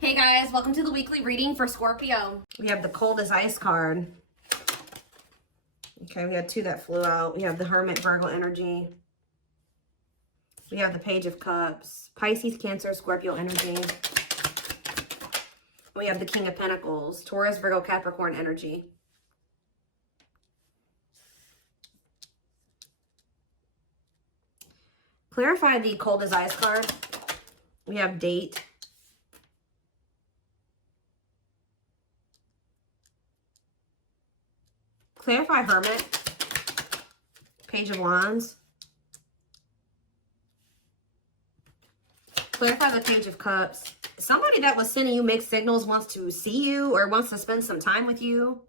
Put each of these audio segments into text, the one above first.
Hey guys, welcome to the weekly reading for Scorpio. We have the cold as ice card. Okay, we had two that flew out. We have the Hermit, Virgo energy. We have the Page of Cups, Pisces, Cancer, Scorpio energy. We have the King of Pentacles, Taurus, Virgo, Capricorn energy. Clarify the cold as ice card. We have date. Clarify Hermit, Page of Wands. Clarify the Page of Cups. Somebody that was sending you mixed signals wants to see you or wants to spend some time with you.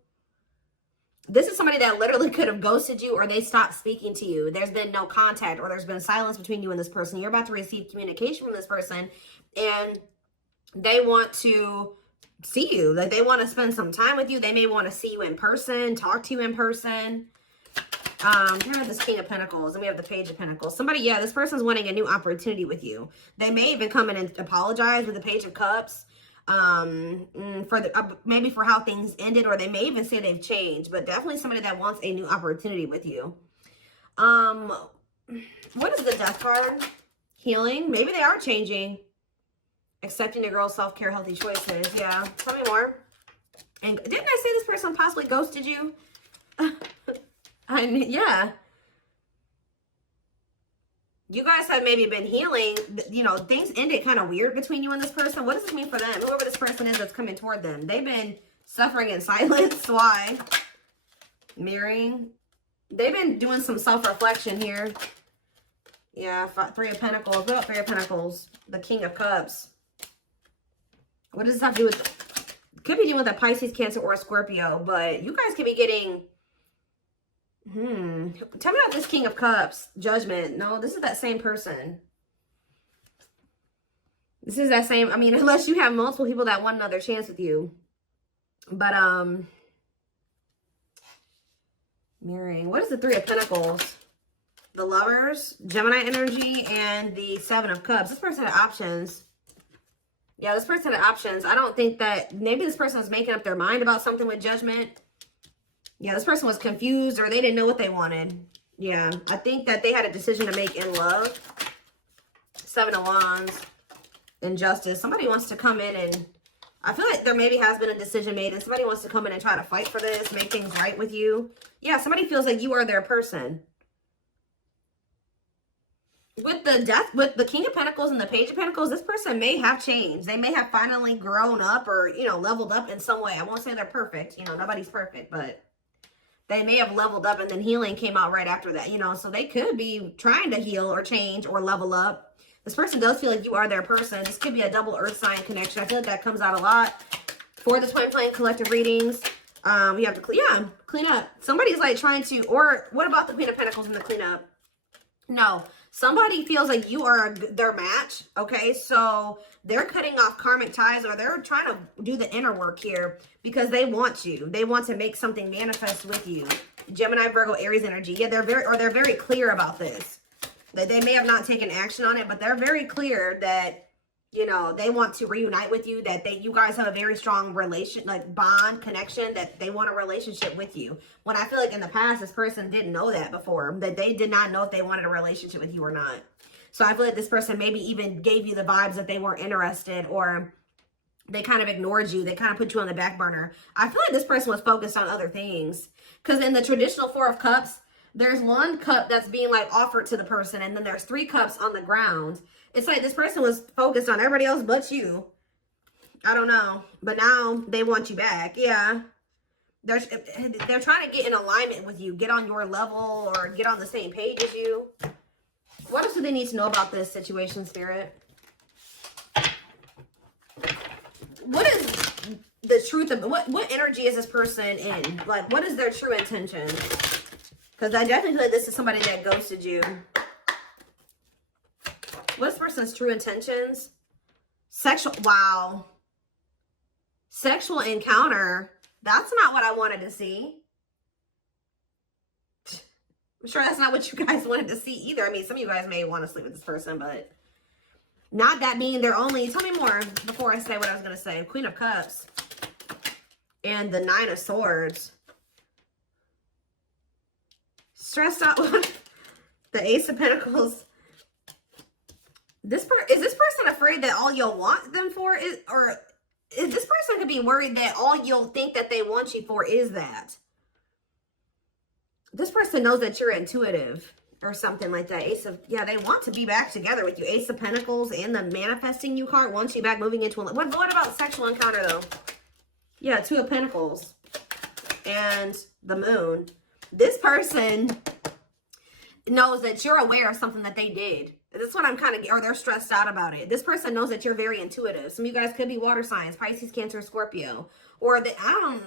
This is somebody that literally could have ghosted you or they stopped speaking to you. There's been no contact or there's been silence between you and this person. You're about to receive communication from this person and they want to see you. Like they want to spend some time with you. They may want to see you in person, talk to you in person. Here are this King of Pentacles and we have the Page of Pentacles. Somebody, yeah, this person's wanting a new opportunity with you. They may even come in and apologize with the Page of Cups. For the maybe for how things ended, or they may even say they've changed, but definitely somebody that wants a new opportunity with you. What is the Death card? Healing. Maybe they are changing. Accepting the girl's self-care, healthy choices. Yeah, tell me more. And didn't I say this person possibly ghosted you? Yeah. You guys have maybe been healing. You know, things ended kind of weird between you and this person. What does this mean for them? Whoever this person is that's coming toward them. They've been suffering in silence. Why? Mirroring. They've been doing some self-reflection here. Yeah, Three of Pentacles. What about Three of Pentacles? The King of Cups. What does this have to do with? Could be dealing with a Pisces, Cancer, or a Scorpio. But you guys could be getting... Tell me about this King of Cups. Judgment. No, this is that same person. This is that same, I mean, unless you have multiple people that want another chance with you. But, mirroring. What is the Three of Pentacles? The Lovers, Gemini energy, and the Seven of Cups. This person had options. Yeah, this person had options. I don't think that, maybe this person is making up their mind about something with Judgment. Yeah, this person was confused or they didn't know what they wanted. Yeah, I think that they had a decision to make in love. Seven of Wands. Injustice. Somebody wants to come in and... I feel like there maybe has been a decision made and somebody wants to come in and try to fight for this, make things right with you. Yeah, somebody feels like you are their person. With the Death, with the King of Pentacles and the Page of Pentacles, this person may have changed. They may have finally grown up or, you know, leveled up in some way. I won't say they're perfect. You know, nobody's perfect, but... they may have leveled up and then healing came out right after that, you know, so they could be trying to heal or change or level up. This person does feel like you are their person. This could be a double earth sign connection. I feel like that comes out a lot for the twin flame collective readings. We have to clean up. Somebody's like trying to, or what about the Queen of Pentacles in the cleanup? No, somebody feels like you are their match. Okay, so they're cutting off karmic ties or they're trying to do the inner work here because they want you. They want to make something manifest with you. Gemini, Virgo, Aries energy. Yeah, they're very clear about this. They may have not taken action on it, but they're very clear that, you know, they want to reunite with you, that you guys have a very strong relation, like bond, connection, that they want a relationship with you. When I feel like in the past, this person didn't know that before, that they did not know if they wanted a relationship with you or not. So I feel like this person maybe even gave you the vibes that they weren't interested or they kind of ignored you. They kind of put you on the back burner. I feel like this person was focused on other things because in the traditional Four of Cups, there's one cup that's being like offered to the person and then there's three cups on the ground. It's like this person was focused on everybody else but you. I don't know. But now they want you back. Yeah. They're trying to get in alignment with you. Get on your level or get on the same page as you. What else do they need to know about this situation, Spirit? What is the truth of... What energy is this person in? Like, what is their true intention? Because I definitely feel like this is somebody that ghosted you. What's this person's true intentions? Sexual, wow. Sexual encounter. That's not what I wanted to see. I'm sure that's not what you guys wanted to see either. I mean, some of you guys may want to sleep with this person, but Not that being their only, tell me more before I say what I was going to say. Queen of Cups and the Nine of Swords. Stressed out. The Ace of Pentacles. Is this person afraid that all you'll want them for is, or is this person could be worried that all you'll think that they want you for is that? This person knows that you're intuitive or something like that. Ace of, yeah, they want to be back together with you. Ace of Pentacles and the manifesting you card wants you back moving into a, what about sexual encounter though? Yeah, Two of Pentacles and the Moon. This person knows that you're aware of something that they did. That's what I'm kind of, or they're stressed out about it. This person knows that you're very intuitive. Some of you guys could be water signs, Pisces, Cancer, Scorpio. Or the, I don't,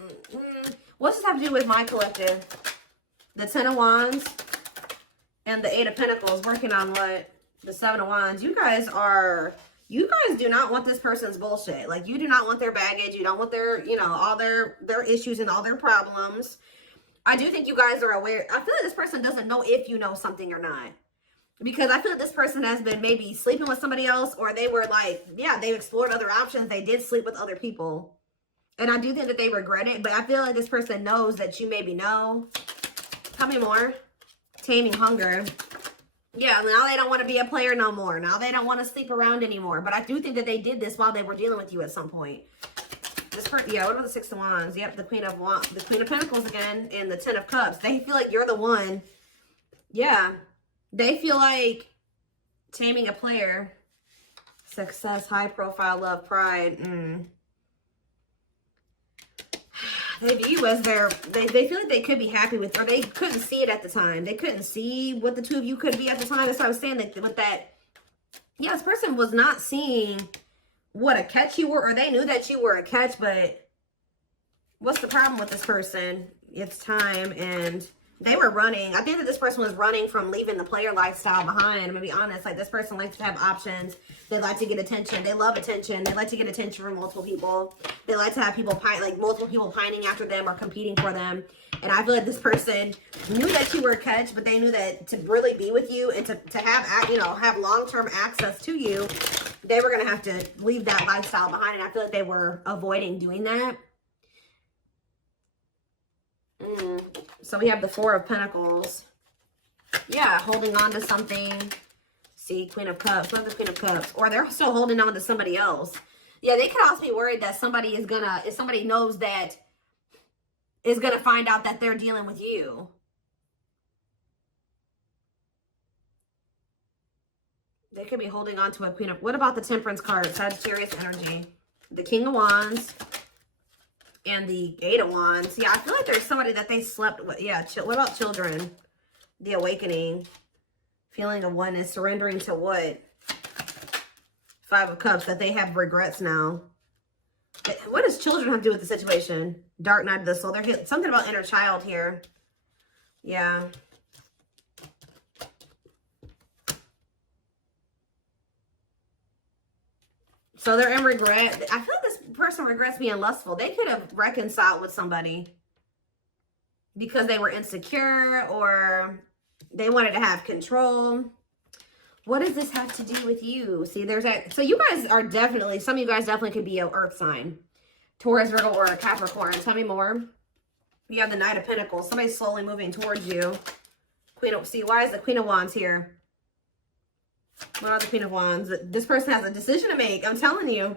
what's this have to do with my collective? The Ten of Wands and the Eight of Pentacles working on what? The Seven of Wands. You guys do not want this person's bullshit. Like, you do not want their baggage. You don't want their, you know, all their issues and all their problems. I do think you guys are aware. I feel like this person doesn't know if you know something or not. Because I feel like this person has been maybe sleeping with somebody else, or they were like, yeah, they've explored other options. They did sleep with other people. And I do think that they regret it, but I feel like this person knows that you maybe know. Tell me more. Taming hunger. Yeah, now they don't want to be a player no more. Now they don't want to sleep around anymore. But I do think that they did this while they were dealing with you at some point. This person, yeah, what about the Six of Wands? Yep, the Queen of Pentacles again, and the Ten of Cups. They feel like you're the one. Yeah. They feel like taming a player. Success, high profile, love, pride. They view you as they feel like they could be happy with, or they couldn't see it at the time. They couldn't see what the two of you could be at the time. That's what I was saying, that with that, yeah, this person was not seeing what a catch you were, or they knew that you were a catch, but what's the problem with this person? It's time, and they were running. I think that this person was running from leaving the player lifestyle behind. I'm gonna be honest. Like, this person likes to have options. They like to get attention. They love attention. They like to get attention from multiple people. They like to have people multiple people pining after them or competing for them. And I feel like this person knew that you were a catch, but they knew that to really be with you and to have, you know, have long-term access to you, they were gonna have to leave that lifestyle behind. And I feel like they were avoiding doing that. So we have the Four of Pentacles. Yeah, holding on to something. See, Queen of Cups. What's the Queen of Cups? Or they're still holding on to somebody else. Yeah, they could also be worried that somebody is gonna, if somebody knows that, is gonna find out that they're dealing with you. They could be holding on to a Queen of, what about the Temperance card? Sagittarius energy. The King of Wands. And the Eight of Wands. Yeah, I feel like there's somebody that they slept with. Yeah, what about children? The Awakening. Feeling of oneness. Surrendering to what? Five of Cups. That they have regrets now. What does children have to do with the situation? Dark Night of the Soul. There's something about inner child here. Yeah. So they're in regret. I feel like this person regrets being lustful. They could have reconciled with somebody because they were insecure or they wanted to have control. What does this have to do with you? See, there's that. So you guys are definitely, some of you guys definitely could be an earth sign. Taurus, Virgo, or a Capricorn. Tell me more. You have the Knight of Pentacles. Somebody's slowly moving towards you. See, why is the Queen of Wands here? What are the Queen of Wands? This person has a decision to make. I'm telling you.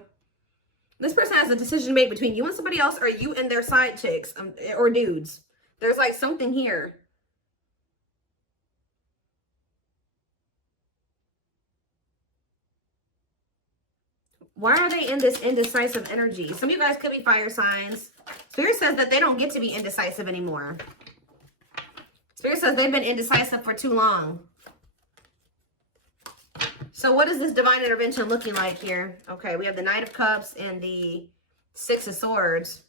This person has a decision to make between you and somebody else, or you and their side chicks, or dudes. There's like something here. Why are they in this indecisive energy? Some of you guys could be fire signs. Spirit says that they don't get to be indecisive anymore. Spirit says they've been indecisive for too long. So what is this divine intervention looking like here? Okay, we have the Knight of Cups and the Six of Swords.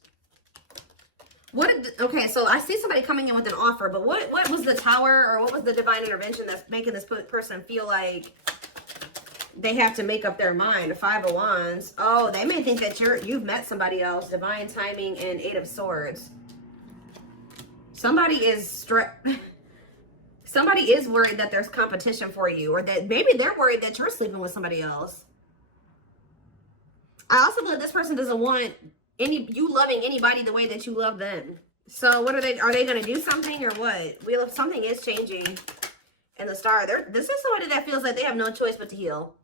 Okay, so I see somebody coming in with an offer, but what was the Tower, or what was the divine intervention that's making this person feel like they have to make up their mind? Five of Wands. Oh, they may think that you've met somebody else. Divine timing and Eight of Swords. Somebody is Somebody is worried that there's competition for you, or that maybe they're worried that you're sleeping with somebody else. I also feel like this person doesn't want you loving anybody the way that you love them. So what are they going to do something or what? Something is changing in the star. This is somebody that feels like they have no choice but to heal.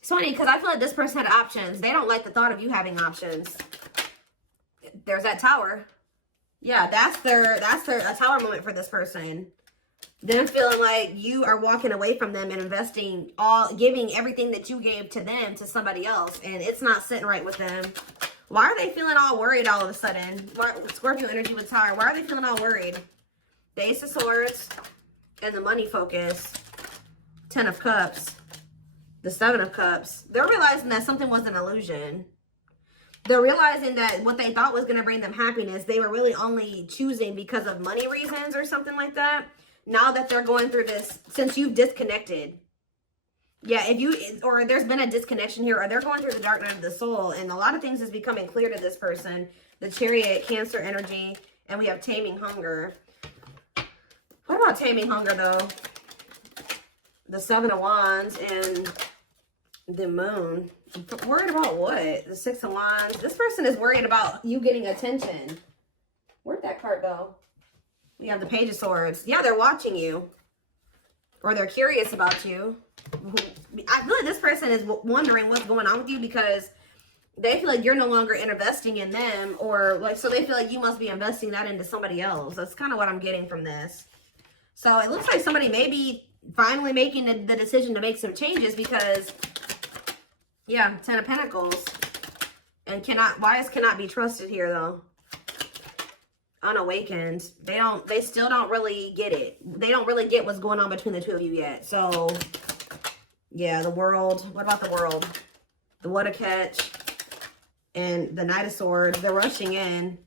It's funny because I feel like this person had options. They don't like the thought of you having options. There's that tower. Yeah, that's a tower moment for this person. Them feeling like you are walking away from them and giving everything that you gave to them to somebody else, and it's not sitting right with them. Why are they feeling all worried all of a sudden? Scorpio energy with Tower. Why are they feeling all worried? The Ace of Swords and the money focus. 10 of Cups. The 7 of Cups. They're realizing that something was an illusion. They're realizing that what they thought was going to bring them happiness, they were really only choosing because of money reasons or something like that. Now that they're going through this, since you've disconnected. Yeah, or there's been a disconnection here, or they're going through the dark night of the soul, and a lot of things is becoming clear to this person. The Chariot, Cancer energy, and we have Taming Hunger. What about Taming Hunger, though? The 7 of Wands and the Moon. Worried about what? The 6 of Wands. This person is worried about you getting attention. Where'd that card go? We have the Page of Swords. Yeah, they're watching you. Or they're curious about you. I feel like this person is wondering what's going on with you because they feel like you're no longer investing in them, or like, so they feel like you must be investing that into somebody else. That's kind of what I'm getting from this. So it looks like somebody may be finally making the decision to make some changes because, yeah, 10 of Pentacles. And wise cannot be trusted here though. Unawakened. They still don't really get it. They don't really get what's going on between the two of you yet. So yeah, the World. What about the World? The What a Catch and the Knight of Swords. They're rushing in,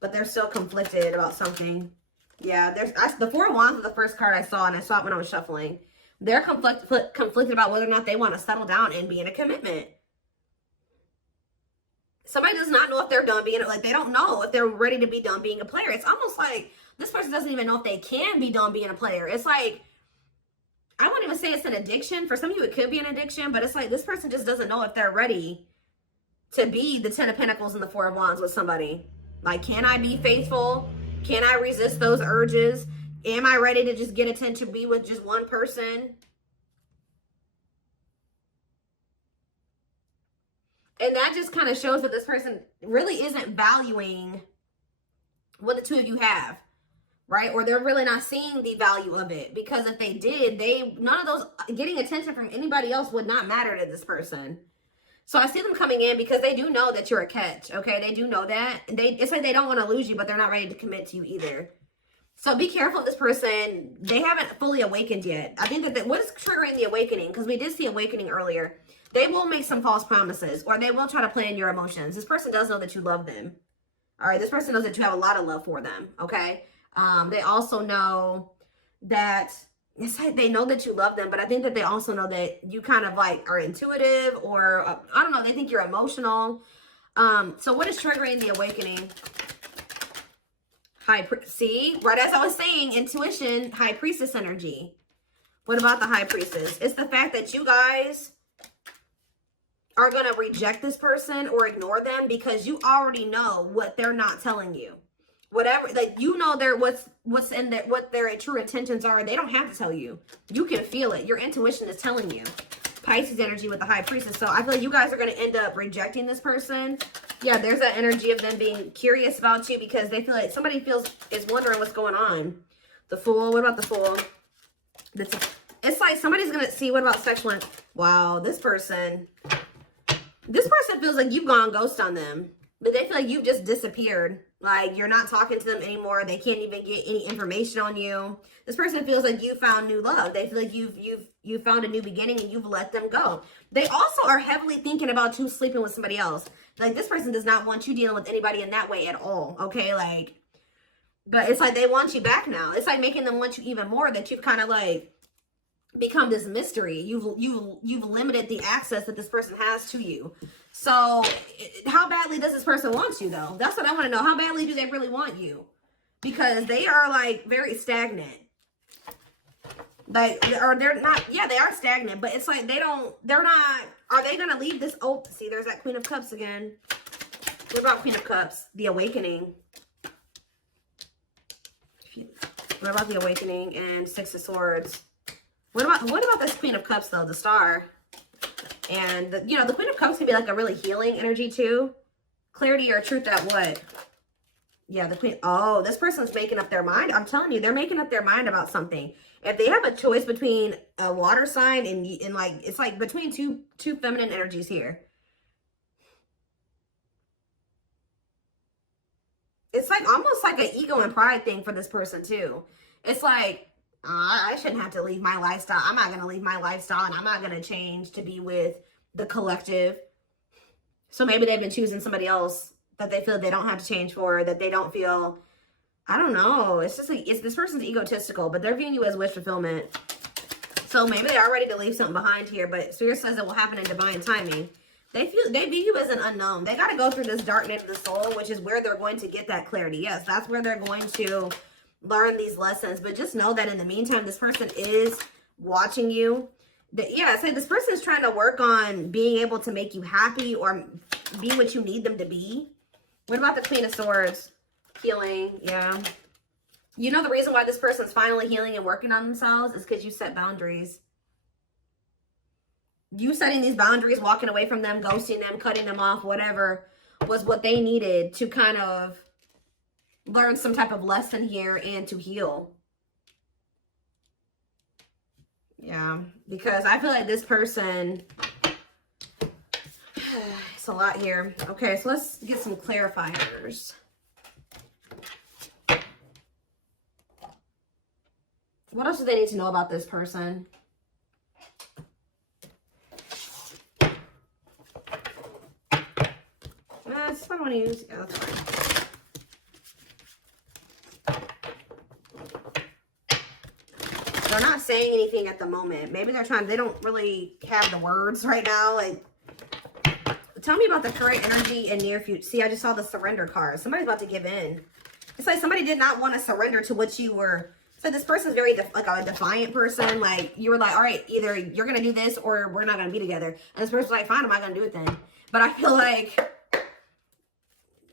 but they're still conflicted about something. Yeah, the 4 of Wands was the first card I saw, and I saw it when I was shuffling. They're conflicted about whether or not they want to settle down and be in a commitment. Somebody does not know if they're done being, like, they don't know if they're ready to be done being a player. It's almost like this person doesn't even know if they can be done being a player. It's like, I wouldn't even say it's an addiction. For some of you, it could be an addiction, but it's like this person just doesn't know if they're ready to be the 10 of Pentacles and the 4 of Wands with somebody. Like, can I be faithful? Can I resist those urges? Am I ready to just get attention, be with just one person? And that just kind of shows that this person really isn't valuing what the two of you have, right? Or they're really not seeing the value of it. Because if they did, none of those, getting attention from anybody else would not matter to this person. So I see them coming in because they do know that you're a catch, okay? They do know that. It's like they don't want to lose you, but they're not ready to commit to you either. So be careful of this person. They haven't fully awakened yet. I think that what is triggering the awakening, because we did see awakening earlier, they will make some false promises, or they will try to play in your emotions. This person does know that you love them. All right, this person knows that you have a lot of love for them, okay? They also know that, it's like they know that you love them, but I think that they also know that you kind of like are intuitive, or I don't know, they think you're emotional. So what is triggering the awakening? See, right as I was saying, intuition, High Priestess energy. What about the High Priestess? It's the fact that you guys are going to reject this person or ignore them because you already know what they're not telling you. Whatever, like, you know, what's in there, what their true intentions are. They don't have to tell you. You can feel it. Your intuition is telling you. Pisces energy with the High Priestess. So I feel like you guys are going to end up rejecting this person. Yeah, there's that energy of them being curious about you because they feel like somebody is wondering what's going on. The Fool. What about the Fool? It's like somebody's going to see. What about sexual? Wow, this person feels like you've gone ghost on them. But they feel like you've just disappeared. Like, you're not talking to them anymore. They can't even get any information on you. This person feels like you found new love. They feel like you've found a new beginning and you've let them go. They also are heavily thinking about you sleeping with somebody else. Like, this person does not want you dealing with anybody in that way at all. Okay, like, but it's like they want you back now. It's like making them want you even more, that you've kind of like become this mystery. You've limited the access that this person has to you. So how badly does this person want you though? That's what I want to know. How badly do they really want you? Because they are like very stagnant. Like, or they're not, yeah, they are stagnant, but it's like they're not Are they going to leave this? Oh, see, there's that Queen of Cups again. What about Queen of Cups? The Awakening. What about the Awakening and Six of Swords? What about this Queen of Cups, though? The Star. And, the Queen of Cups can be like a really healing energy, too. Clarity or truth at what? Yeah, the Queen. Oh, this person's making up their mind. I'm telling you, they're making up their mind about something. If they have a choice between a water sign and like, it's like between two feminine energies here. It's like almost like an ego and pride thing for this person, too. It's like, I shouldn't have to leave my lifestyle. I'm not going to leave my lifestyle, and I'm not going to change to be with the collective. So maybe they've been choosing somebody else that they feel they don't have to change for, that they don't feel, I don't know. It's just like, this person's egotistical, but they're viewing you as wish fulfillment. So maybe they are ready to leave something behind here, but Spirit says it will happen in divine timing. They view you as an unknown. They got to go through this dark night of the soul, which is where they're going to get that clarity. Yes, that's where they're going to learn these lessons. But just know that in the meantime, this person is watching you. Yeah, I say this person is trying to work on being able to make you happy or be what you need them to be. What about the Queen of Swords? Healing, yeah. You know the reason why this person's finally healing and working on themselves is because you set boundaries. You setting these boundaries, walking away from them, ghosting them, cutting them off, whatever, was what they needed to kind of learn some type of lesson here and to heal. Yeah, because I feel like this person, it's a lot here. Okay, so let's get some clarifiers. What else do they need to know about this person? That's what I want to use. Yeah, that's fine. They're not saying anything at the moment. Maybe they're trying, they don't really have the words right now. Like, tell me about the current energy and near future. See, I just saw the surrender card. Somebody's about to give in. It's like somebody did not want to surrender to what you were. So this person's very like a defiant person. Like, you were like, all right, either you're going to do this or we're not going to be together. And this person's like, fine, I'm not going to do it then. But I feel like,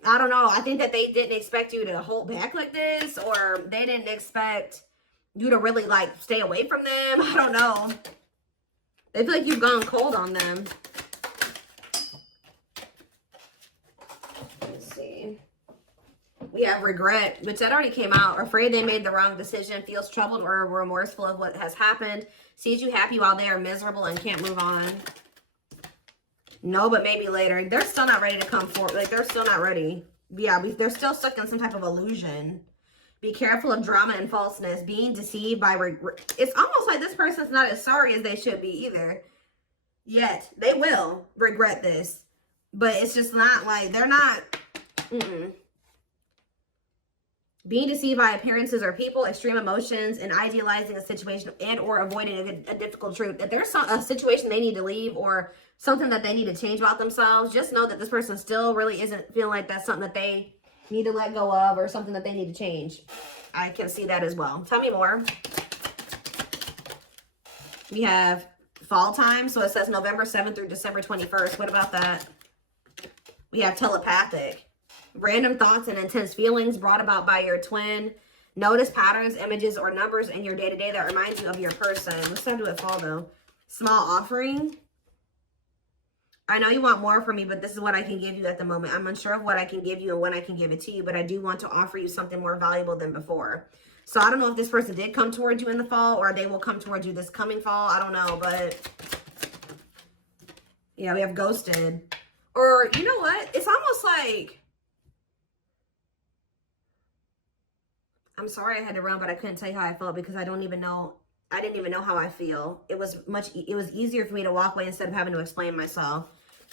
I don't know. I think that they didn't expect you to hold back like this, or they didn't expect you to really like stay away from them. I don't know. They feel like you've gone cold on them. Let's see. We have regret, which that already came out. Afraid they made the wrong decision, feels troubled or remorseful of what has happened, sees you happy while they are miserable and can't move on. No, but maybe later. They're still not ready to come forward. Like, they're still not ready. Yeah, they're still stuck in some type of illusion. Be careful of drama and falseness. Being deceived by regret. It's almost like this person's not as sorry as they should be either. Yet. They will regret this. But it's just not like, they're not. Being deceived by appearances or people, extreme emotions, and idealizing a situation and or avoiding a difficult truth. If there's a situation they need to leave or something that they need to change about themselves, just know that this person still really isn't feeling like that's something that they need to let go of or something that they need to change. I can see that as well. Tell me more. We have fall time. So it says November 7th through December 21st. What about that? We have telepathic. Random thoughts and intense feelings brought about by your twin. Notice patterns, images, or numbers in your day-to-day that reminds you of your person. Let's not do it fall, though. Small offering. I know you want more from me, but this is what I can give you at the moment. I'm unsure of what I can give you and when I can give it to you, but I do want to offer you something more valuable than before. So I don't know if this person did come towards you in the fall or they will come towards you this coming fall. I don't know, but yeah, we have ghosted. Or you know what? It's almost like, I'm sorry I had to run, but I couldn't tell you how I felt because I didn't even know how I feel. It was easier for me to walk away instead of having to explain myself.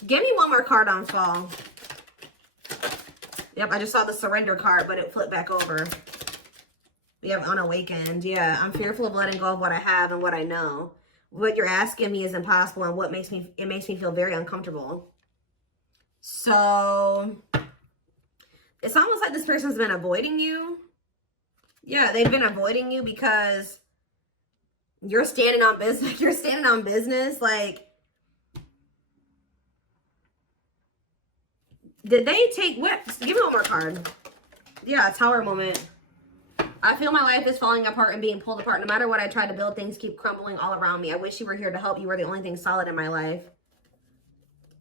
Give me one more card on fall. Yep, I just saw the surrender card, but it flipped back over. We have unawakened. Yeah, I'm fearful of letting go of what I have and what I know. What you're asking me is impossible, and it makes me feel very uncomfortable. So it's almost like this person's been avoiding you. Yeah, they've been avoiding you because you're standing on business. You're standing on business. Like, Did they take what? Give me one more card. Yeah, Tower moment. I feel my life is falling apart and being pulled apart. No matter what I try to build, things keep crumbling all around me. I wish you were here to help. You were the only thing solid in my life.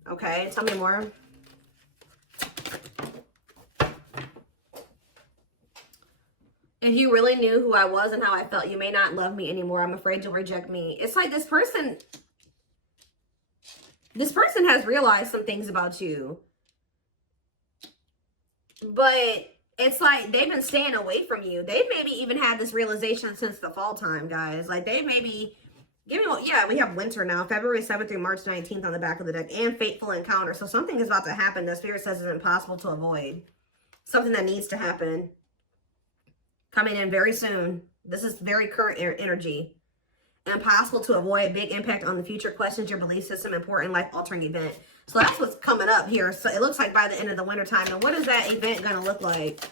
Okay, tell me more. If you really knew who I was and how I felt, you may not love me anymore. I'm afraid you'll reject me. It's like this person has realized some things about you. But it's like they've been staying away from you. They've maybe even had this realization since the fall time, guys. Like they maybe, yeah, we have winter now. February 7th through March 19th on the back of the deck. And fateful encounter. So something is about to happen that Spirit says is impossible to avoid. Something that needs to happen. Coming in very soon. This is very current energy. Impossible to avoid. Big impact on the future. Questions your belief system. Important life-altering event. So that's what's coming up here. So it looks like by the end of the winter time. And what is that event going to look like?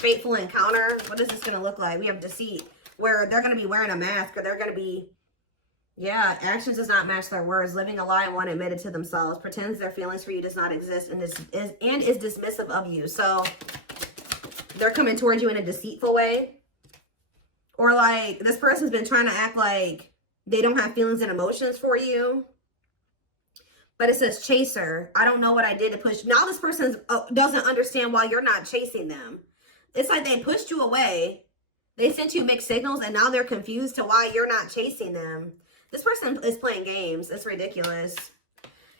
Fateful encounter. What is this going to look like? We have deceit. Where they're going to be wearing a mask. Or they're going to be... Yeah, actions does not match their words. Living a lie and one admitted to themselves. Pretends their feelings for you does not exist. And is dismissive of you. So... they're coming towards you in a deceitful way. Or like this person's been trying to act like they don't have feelings and emotions for you. But it says chaser. I don't know what I did to push. Now this person doesn't understand why you're not chasing them. It's like they pushed you away. They sent you mixed signals and now they're confused to why you're not chasing them. This person is playing games. It's ridiculous.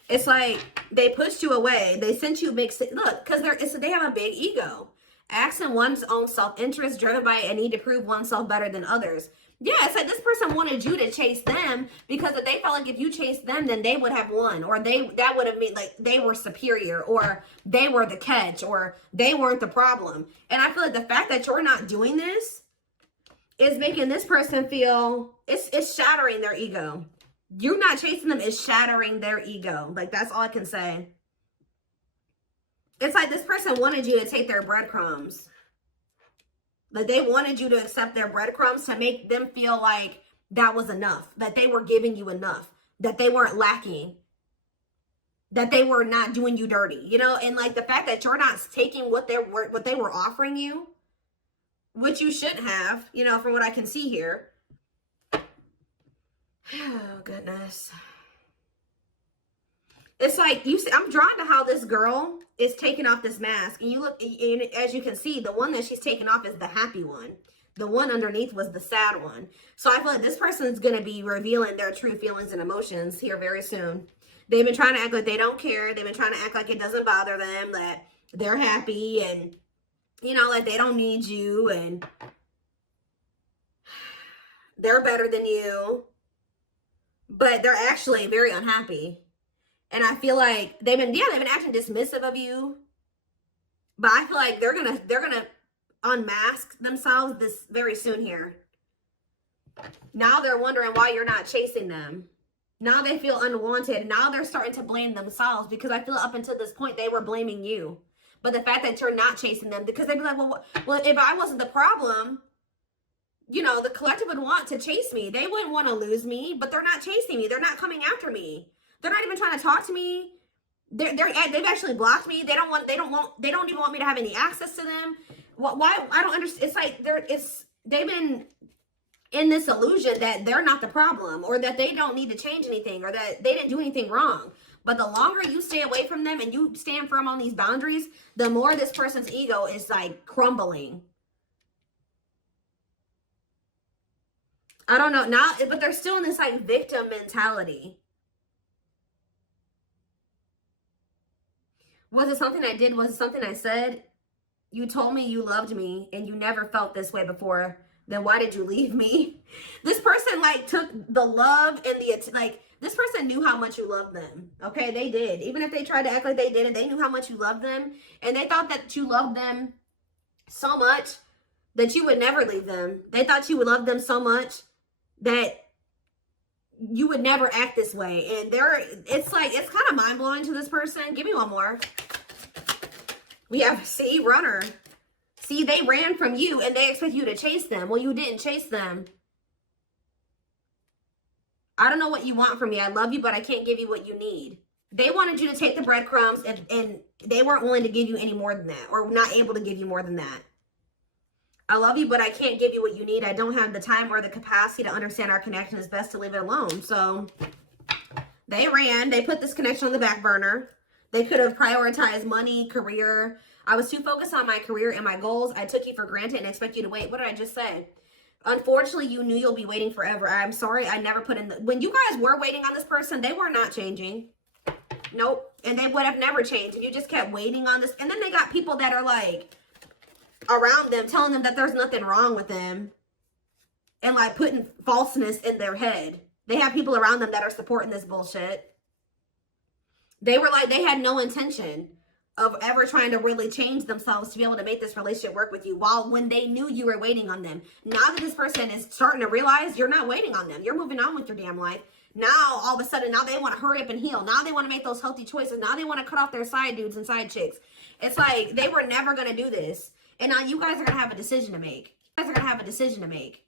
It's like they pushed you away. They sent you mixed... Look, because they have a big ego. Acting one's own self-interest, driven by a need to prove oneself better than others. Yeah, it's like this person wanted you to chase them because they felt like if you chased them, then they would have won. Or that would have meant like they were superior or they were the catch or they weren't the problem. And I feel like the fact that you're not doing this is making this person feel, it's shattering their ego. You not chasing them is shattering their ego. Like that's all I can say. It's like this person wanted you to take their breadcrumbs. Like they wanted you to accept their breadcrumbs to make them feel like that was enough. That they were giving you enough. That they weren't lacking. That they were not doing you dirty. You know, and like the fact that you're not taking what they were offering you. Which you shouldn't have, you know, from what I can see here. Oh, goodness. It's like, you see, I'm drawn to how this girl is taking off this mask. And you look, and as you can see, the one that she's taking off is the happy one. The one underneath was the sad one. So I feel like this person is going to be revealing their true feelings and emotions here very soon. They've been trying to act like they don't care. They've been trying to act like it doesn't bother them, that they're happy and, you know, like they don't need you and they're better than you. But they're actually very unhappy. And I feel like they've been acting dismissive of you. But I feel like they're gonna unmask themselves this very soon here. Now they're wondering why you're not chasing them. Now they feel unwanted. Now they're starting to blame themselves because I feel up until this point they were blaming you. But the fact that you're not chasing them, because they'd be like, well, if I wasn't the problem, you know, the collective would want to chase me. They wouldn't want to lose me, but they're not chasing me. They're not coming after me. They're not even trying to talk to me. They've actually blocked me. They don't even want me to have any access to them. Why? I don't understand. It's like they've been in this illusion that they're not the problem or that they don't need to change anything or that they didn't do anything wrong. But the longer you stay away from them and you stand firm on these boundaries, the more this person's ego is like crumbling. I don't know now, but they're still in this like victim mentality. Was it something I did? Was it something I said? You told me you loved me and you never felt this way before. Then why did you leave me? This person like took the love and this person knew how much you loved them. Okay, they did. Even if they tried to act like they didn't, they knew how much you loved them. And they thought that you loved them so much that you would never leave them. They thought you would love them so much that you would never act this way. And it's kind of mind-blowing to this person. Give me one more. We have C, runner. See, they ran from you and they expect you to chase them. Well, you didn't chase them. I don't know what you want from me. I love you, but I can't give you what you need. They wanted you to take the breadcrumbs, and they weren't willing to give you any more than that, or not able to give you more than that. I love you, but I can't give you what you need. I don't have the time or the capacity to understand our connection. It's best to leave it alone. So they ran. They put this connection on the back burner. They could have prioritized money, career. I was too focused on my career and my goals. I took you for granted and expect you to wait. What did I just say? Unfortunately, you knew you'll be waiting forever. I'm sorry I never put in the... When you guys were waiting on this person, they were not changing. Nope. And they would have never changed. And you just kept waiting on this. And then they got people that are like around them telling them that there's nothing wrong with them. And like putting falseness in their head. They have people around them that are supporting this bullshit. They were like, they had no intention of ever trying to really change themselves to be able to make this relationship work with you, while when they knew you were waiting on them. Now that this person is starting to realize you're not waiting on them, you're moving on with your damn life. Now, all of a sudden, now they want to hurry up and heal. Now they want to make those healthy choices. Now they want to cut off their side dudes and side chicks. It's like they were never going to do this. And now you guys are going to have a decision to make. You guys are going to have a decision to make.